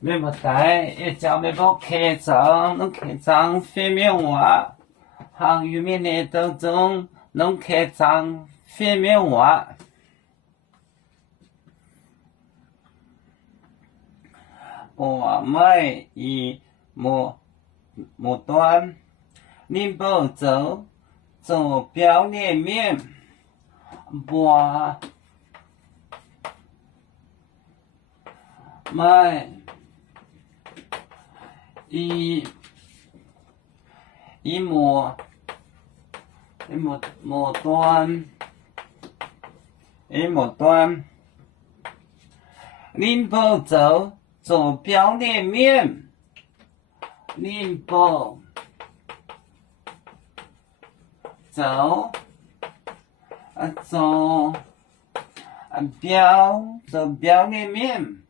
要无带，一朝要无开张，侬开张非面话，行业面内当中，侬开张非面话。我们以末端，你不走，走表面，我们以末端，你不走。走表面，你不走，走表面，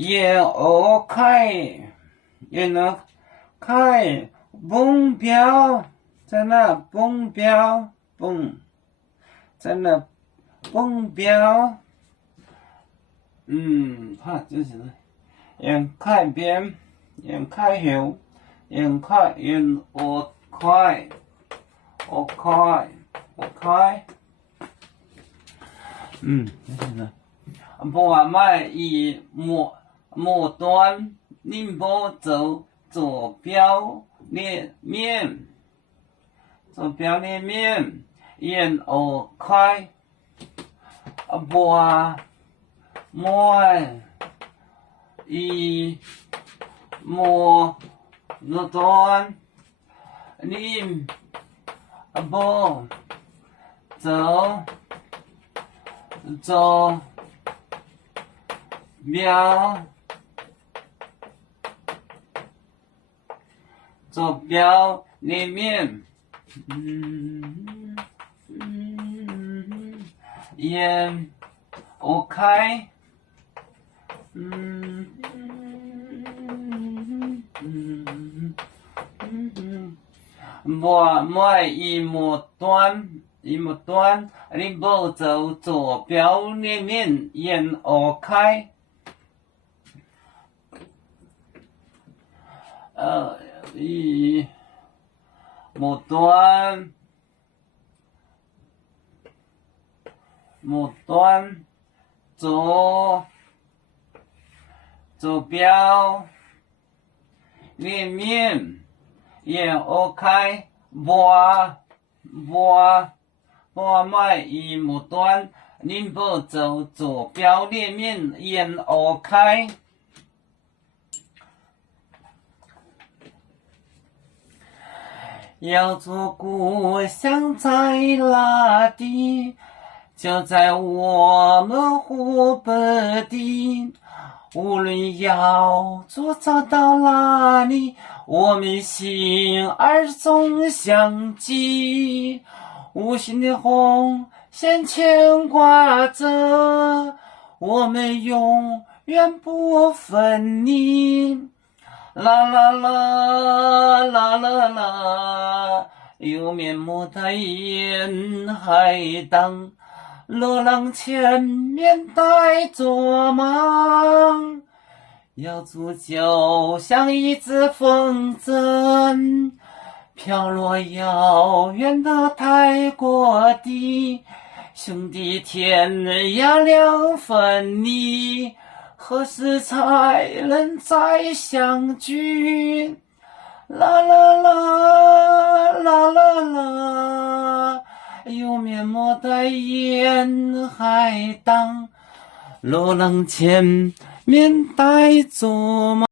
眼耳开，目标在那目标在那目标，就是眼开边，眼开后，眼耳开，就是呢。我们以末端，你不走左表面，眼耳开，我以末端，你不走表面，眼耳开，我以末端，你不走左表面，眼耳开。以末端左表面，眼耳开，我们以末端，你不走左表面，眼耳开。要做故乡在哪里？就在我们湖北地。无论要走到哪里，我们心儿总相系。无形的红线牵挂着，我们永远不分离。啦啦啦啦啦啦，有面目的沿海荡，罗浪前面带着忙，要煮就像一只风筝，飘落遥远的泰国地，兄弟天涯两分离。何时才能再相聚？啦啦啦啦啦啦，有面目的沿海荡，罗浪前面带着